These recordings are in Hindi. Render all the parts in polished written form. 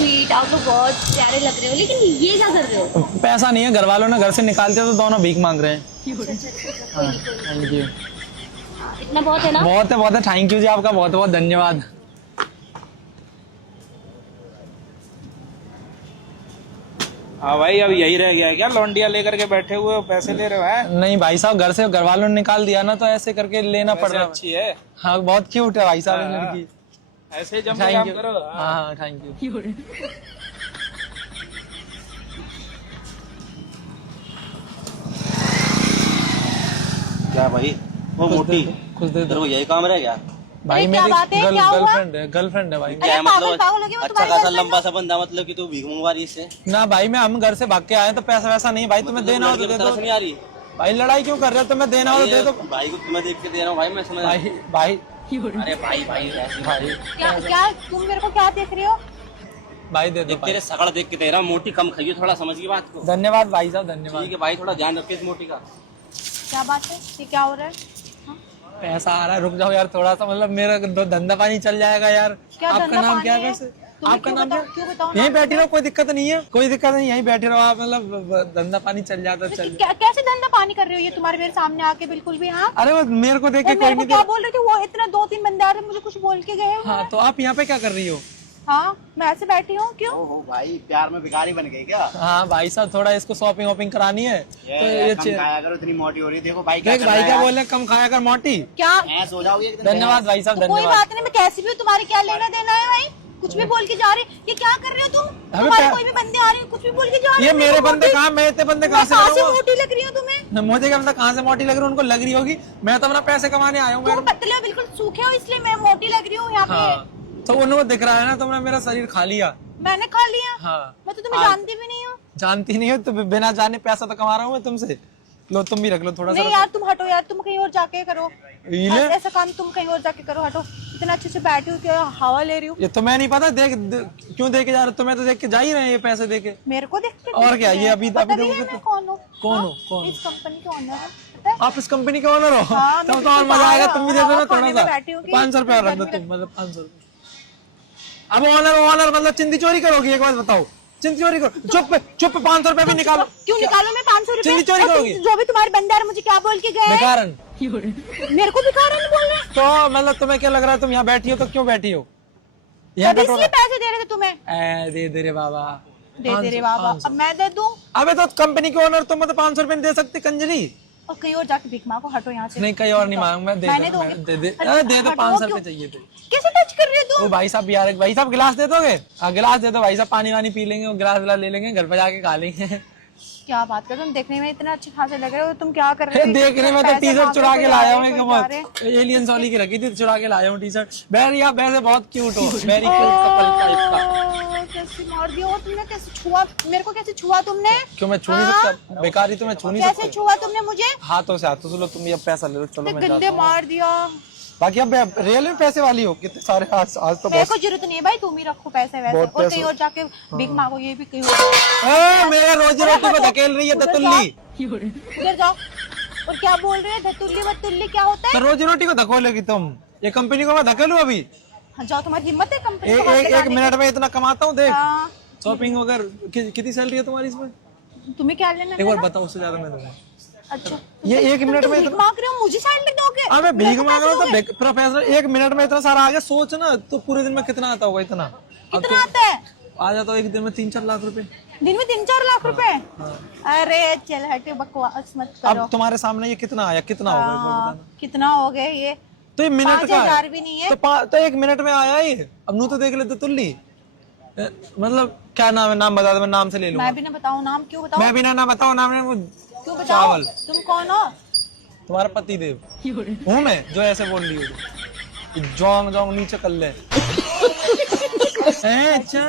स्वीट, आप लोग बहुत प्यारे लग रहे हो, लेकिन ये क्या कर रहे हो? पैसा नहीं है, घर वालों ने घर से निकालते तो दोनों भीख मांग रहे हैं। कोई नहीं, कोई नहीं। Thank you. इतना बहुत है ना? बहुत है, थैंक यू जी, आपका बहुत बहुत धन्यवाद। हाँ भाई, अब यही रह गया है क्या? लौंडिया लेकर के बैठे हुए हो, पैसे ले रहे हो? हैं? नहीं भाई साहब, घर से घर वालों ने निकाल दिया ना, तो ऐसे करके लेना पड़ रहा है। अच्छी है। हाँ, बहुत क्यूट है भाई साहब ये हाँ, लड़की। ऐसे ही जम थैंक काम यू। करो। हाँ, थैंक यू। क्या भाई वो मोटी कुछ दे तेरे दो को यही काम रह गया? भाई। अरे क्या मेरी बात है, क्या हुआ? गर्लफ्रेंड है भाई। क्या है पागल मतलब? पागल हो गया, वो अच्छा तुम्हारी खासा गर्लफ्रेंड लंबा सा बंदा, मतलब कि तू भीख मंगवा रही इससे? ना भाई, हम घर से भाग के आए तो पैसा वैसा नहीं भाई, तुम्हें देना हो तो दे दो। तरस नहीं आ रही भाई लड़ाई क्यों कर रहे हो? तुम्हें देना हो तो दे दो भाई को, तुम्हें देख के दे रहा हूँ भाई, मैं समझ। भाई। भाई अरे भाई भाई ऐसे भाई क्या क्या तुम मेरे को क्या देख रहे हो? भाई दे दो देख, तेरे सकड़ देख के दे रहा हूँ। मोटी कम खाइए, थोड़ा समझ की बात को। धन्यवाद भाई साहब, धन्यवाद। ठीक है भाई, थोड़ा ध्यान रखे इस मोटी का। क्या बात है, ये क्या हो रहा है? पैसा आ रहा है, रुक जाओ यार थोड़ा सा, मतलब मेरा धंधा पानी चल जाएगा यार। क्या आपका धंधा नाम क्या है पानी है? वैसे? तुम्हें आपका क्यों नाम बताऊं? क्या? क्यों बताऊं? यहीं नाम बैठी रहो, बताओ। कोई दिक्कत नहीं है, कोई दिक्कत नहीं, यहीं बैठे रहो आप, मतलब धंधा पानी चल जाता चल जाता। कैसे धंधा पानी कर रहे हो ये तुम्हारे मेरे सामने आके बिल्कुल भी? हाँ, अरे वो मेरे को देख के और कोई मेरे को नहीं क्या दे। बोल रहे थे? वो इतना 2-3 बंदे आ रहे मुझे कुछ बोल के गए। हाँ, तो आप यहाँ पे क्या कर रही हो? हाँ, मैं ऐसे बैठी हूँ, क्यों? ओहो भाई, प्यार में भिखारी बन गई क्या? हाँ भाई साहब, थोड़ा इसको शॉपिंग वॉपिंग करानी है तो ये कम खाया करो, इतनी मोटी हो रही है। देखो भाई क्या देख कर भाई रहा क्या है। बोल रहे हैं, कम खाया कर मोटी। क्या? ऐस हो जाओगी एकदम। धन्यवाद भाई साहब, तो कोई धन्यवाद। बात नहीं, मैं कैसी भी हूँ, तुम्हारी क्या लेना देना है भाई? कुछ भी बोल के जा रही, ये क्या कर रहे हो तुम? तुम्हारे कोई भी बंदे आ रहे हैं, कुछ भी बोल के जा रहे ये हो। मेरे बंदे कहाँ, मैं इतने बंदे कहाँ से कहाँ से करूँगा? मोटी लग रही हूँ तुम्हें? मुझे क्या पता कहाँ से मोटी लग रही है, उनको लग रही होगी। मैं तो अपना पैसे कमाने आया हूँ। तुम पतले हो, बिल्कुल सूखे हो, इसलिए मैं मोटी लग रही हूँ यहाँ पे। हाँ, तो उनको दिख रहा है ना, तुमने मेरा शरीर खा लिया। मैंने खा लिया? हाँ। मैं तो तुम्हें जानती भी नहीं हूँ। जानती नहीं हो तो बिना जाने पैसा तो कमा रहा हूँ मैं तुमसे। लो तुम भी रख लो थोड़ा सा। नहीं यार, तुम हटो यार, तुम कहीं और जाके करो। ये ले। ऐसा काम तुम कहीं और जाके करो, हटो। इतना अच्छे से बैठी हूँ, क्या हवा ले रही हूँ। ये तुम्हें नहीं पता, क्यों दे के जा रहे हो? तुम्हें तो देख के जा ही रहे हैं ये पैसे दे के। मेरे को देख के और क्या, ये अभी पता भी देखोगे है तो- मैं कौन हूँ? कौन हाँ? हो? कौन हो? इस कंपनी के ओनर है, पता है? आप इस कंपनी के ओनर हो? हाँ, तब मैं तो और मजा आएगा, बाहर तुम भी दे दो ना हवा थोड़ा खाने सा। में बैठी हूँ कि 500 रुपया रख दो तुम, मतलब 500 रुपया। अब ओनर मतलब चिंदी चोरी करोगी? एक बात बताओ, चिंदी चोरी करो? चुप 500 रुपया भी निकालो। क्यों निकालू मैं 500 रुपए? चिंदी चोरी और तुम करोगी? जो भी तुम्हारे बंदे आ रहे, मुझे क्या बोल के गए? बेकारन। मेरे को भिखारन नहीं बोल रहे? तो मतलब तुम्हें क्या लग रहा है, तुम यहाँ बैठी हो तो क्यों बैठी हो? यहाँ तभी कटोरा इसलिए पैसे दे रहे थे तुम्हें। दे दे रे बाबा, दे रे बाबा, अब मैं दे दूं? अबे तो कंपनी के ओनर, तुम मतलब 500 रुपए नहीं दे सकते कंजरी? और कहीं और जाके भीख मांगो, हटो यहाँ से। नहीं कहीं और नहीं मांग, मैं दे मैंने दे दूंगी। दे दे हटो, अरे दे दो, हटो, 500 क्यों? रुपए चाहिए थे। कैसे टच कर रहे हो ओ भाई साहब यार, भाई साहब गिलास दे दोगे? हाँ गिलास दे दो भाई साहब, पानी वानी पी लेंगे और गिलास विलास ले लेंगे, घर पे जाके खा लेंगे। क्या बात कर, तुम देखने में इतना अच्छे खासे लग रहे हो, तुम क्या कर रहे हो? देखने में तो पैसे टी शर्ट मांग चुरा रहे के हो, लाया जा हूँ, रहे एक हो, जा रहे मत एलियन वाली की रखी थी, चुरा के लाया हूँ टी शर्ट। बैर यार वैसे बहुत क्यूट हो, वेरी क्यूट कपल टाइप का। ओ, कैसे मार दिया? और तुमने कैसे छुआ मेरे को? कैसे छुआ तुमने? क्यों मैं छू नहीं हाँ? सकता? बेकारी तो मैं छू नहीं कैसे सकता। छुआ तुमने मुझे? हाथों से हाथों से लो, तुम ये पैसा ले लो, चलो मैं गंदे जाता हूँ। मार दिया। बाकी अब रियल में पैसे वाली हो कितने सारे, आज तो मेरे बस। को जरूरत नहीं है भाई, तुम ही रखो पैसे वैसे, बहुत और पैसे। कहीं और जाके भीख मांगो, ये भी कहीं और। मेरे रोजी रोटी को धकेल रही है दतुल्ली। उधर जाओ। और क्या बोल रहे हैं? धतुल्ली वतुल्ली क्या होता है? तो रोजी रोटी को धकोलेगी तुम? ये कंपनी को मैं धकेलूं अभी? हाँ, जाओ, तुम्हारी हिम्मत है कंपनी एक को हाथ एक लगाने की? मिनट में इतना कमाता हूँ, देख। हाँ, शॉपिंग वगैरह कितनी सैलरी है तुम्हारी इसमें? तुम्हें क्या लेना एक बार देना? बताओ, उससे ज्यादा मैं दूंगा। अच्छा, ये एक मिनट में भीख इतना, मांग रहे हो, मुझे सैलरी दोगे? हाँ मैं मेरे भीख को मांग रहा पैसे हूँ तो प्रोफेसर, एक मिनट में इतना सारा आ गया, सोच ना तो पूरे दिन में कितना आता होगा इतना। अब कितना आता है? तो आ जाता हो एक दिन में 3-4 लाख रुपए। दिन में 3-4 लाख रुपए? अरे चल हटे, बकवास मत करो। अब तुम्हारे सामने ये कितना आया, कितना होगा एक बार हाँ, बताना। कितना हो गए ये? तो ये मिनट का 5,000 है भी नहीं है। तो 1 मिनट में आया ये। अब नू तो देख लेते तुल्ली, मतलब क्या नाम है? नाम बता दो, मैं नाम से ले लूंगा। मैं भी ना बताऊं नाम? क्यों बताऊं? मैं भी ना बताओ नाम है वो। क्यों बताओ? चावल। तुम कौन हो? तुम्हारा पति देव हूँ मैं, जो ऐसे बोल रही हो। जोंग जोंग नीचे कर ले। अच्छा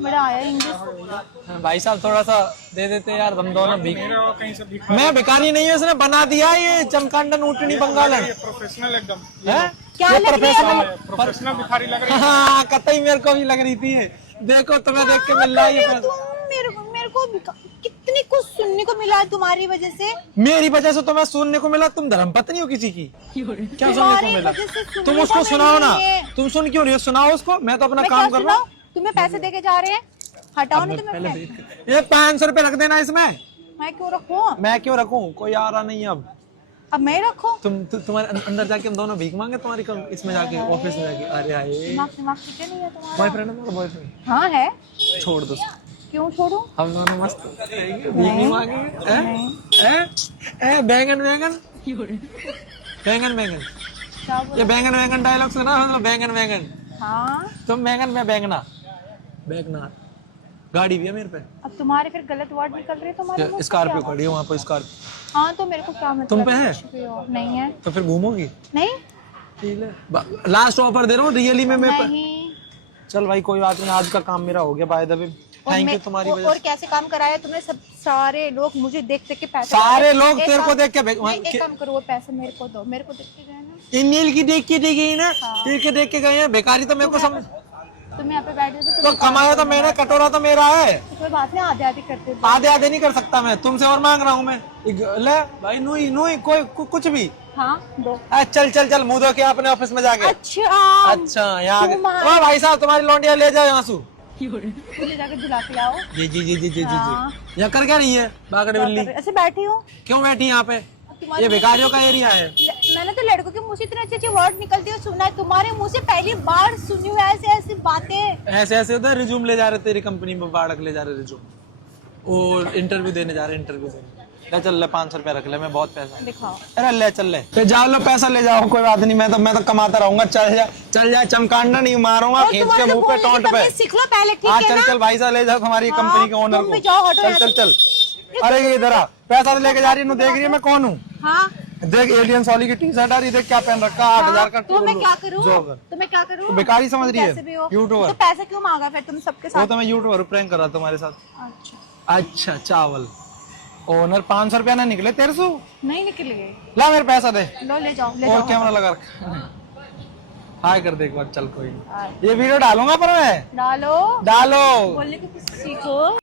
बड़ा आया इंग्लिश। भाई साहब थोड़ा सा दे देते यार, हम दोनों भीख। कहीं से भीख मैं भिखारी नहीं हूँ, इसने बना दिया ये चमकांडन ऊटनी बंगालन प्रोफेशनल एकदम है। क्या ये लग रही है? प्रोफेशनल भिखारी लग रही हाँ कतई मेरे को भी लग रही थी। देखो तुम्हें देख के मिल रहा है ये पैसा। तुम मेरे को कितनी कुछ सुनने को मिला है तुम्हारी वजह से। मेरी वजह से तुम्हें सुनने को मिला, तुम धर्मपत्नी हो किसी की? क्या सुनने को तुम्हारी मिला? वजह से सुनने तुम उसको को सुनाओ मिल ना, रही है। तुम सुन क्यों रही हो? सुनाओ उसको, मैं तो अपना मैं काम क्या कर रहा हूँ। तुम्हें पैसे देके जा रहे हैं, हटाओ नहीं तो मैं फेंक- ये 500 रुपए रख देना इसमें। मैं क्यों रखूं? मैं क्यों रखूं, कोई आ रहा नहीं अब। अब मैं रखूं? तुम्हारे अंदर जाके हम दोनों भीख मांगे तुम्हारी इसमें जाके, ऑफिस में जाके। अरे आए दिमाग दिमाग ठीक है नहीं है तुम्हारा? बॉयफ्रेंड है मेरा, बॉयफ्रेंड। हाँ है। छोड़ दो, क्यों छोड़ूं? हम दोनों मस्त रहेंगे, भीख नहीं मांगेंगे। बैंगन बैंगन बैंगन बैंगन, क्या बोल? ये बैंगन बैंगन डायलॉग सुना मतलब, बैंगन बैंगन। हाँ तुम बैंगन, मैं बैंगना। बैंगना गाड़ी भी है मेरे पे, अब तुम्हारे फिर गलत वर्ड निकल रहे हैं तुम्हारे मुंह से स्कॉर्पियो क्या? खड़ी है वहाँ पे, स्कॉर्पियो। हाँ तो मेरे को क्या मतलब? तुम पे है? कुछ भी हो। नहीं है। तो फिर घूमोगी? नहीं लास्ट ऑफर दे रहा हूँ रियली में मेरे पे। नहीं। चल भाई कोई बात नहीं, आज का काम मेरा हो गया by the way, thank you तुम्हारी वजह और कैसे काम कराया तुमने? सब सारे लोग मुझे देख देख के पैसे सारे डाले। लोग एक तेरे को काम- देख के नहीं, एक काम करो, वो पैसे मेरे को दो, मेरे को देख के गए ना। इन नील की देख के गई ना, देख के गए हैं भिखारी, तो मेरे को समझ। तुम यहाँ पे बैठे थे तो कमाया तो मैंने, कटोरा तो मेरा है। कोई बात नहीं, आधे आधे करते थे। आधे आधे नहीं कर सकता मैं, तुमसे और मांग रहा हूँ मैं। ले भाई, नुई नुई कोई कुछ भी। हाँ दो। चल चल चल, मुंह धो के अपने ऑफिस में जाके। अच्छा अच्छा यहाँ तुम ओ भाई साहब, तुम्हारी लौंडिया ले जाओ यहाँ से। मुझे जाके दिला के लाओ। जी जी जी जी जी हाँ। जी। यहाँ कर क्या रही है बागड़ बिल्ली? ऐसे बैठी हूँ। क्यों बैठी यहाँ पे? ये भिखारियों का एरिया है। मैंने तो लड़कों के मुंह से इतने अच्छे अच्छे वर्ड निकलते हुए सुना है, तुम्हारे मुंह से पहली बार सुनी हुई ऐसे ऐसी बातें। ऐसे ऐसे होता है, रिज्यूम ले जा रहे तेरी कंपनी में, बाड़क ले जा रहे रिज्यूम, और इंटरव्यू देने जा रहे, इंटरव्यू देने। ले चल, ले 500 रुपया रख ले, मैं बहुत पैसा। दिखाओ। अरे ले चल, ले जाओ, लो पैसा ले जाओ, कोई बात नहीं, मैं तो कमाता रहूंगा। चल जा, चमकांडा नहीं मारूंगा और खींच के तुम्हारे मुंह पे, बोलने की टोंट पे। तमीज सीख लो पहले, ठीक हाँ है चल ना? चल भाई साहब, ले जाओ हमारी हाँ, कंपनी के ओनर तुम को। भी जाओ, हटो चल यहाँ चल से। चल। अरे ये इधर आ, पैसा तो लेके जा रही है, देख रही है मैं कौन हूँ? हाँ देख, एलियन सॉली की टी शर्ट आ रही, देख क्या पहन रखा, 8000 का। तो मैं क्या करूँ? जॉगर। तो मैं क्या करूँ? तो बेकारी समझ रही है? कैसे भी हो। यूट्यूबर। तो पैसे क्यों मांगा फिर तुम सबके वो साथ? तो मैं यूट्यूबर प्रैंक कर रहा था तुम्हारे साथ। अच्छा अच्छा चावल ओनर 500 रुपया ना निकले तेरे से। नहीं निकल गए। ला मेरे पैसा दे, लो ले जाओ, ले और जाओ। कैमरा लगा रखा। हाय कर दे एक बार, चल कोई नहीं, ये वीडियो डालूंगा पर मैं। डालो डालो। बोलने की कुछ सीखो।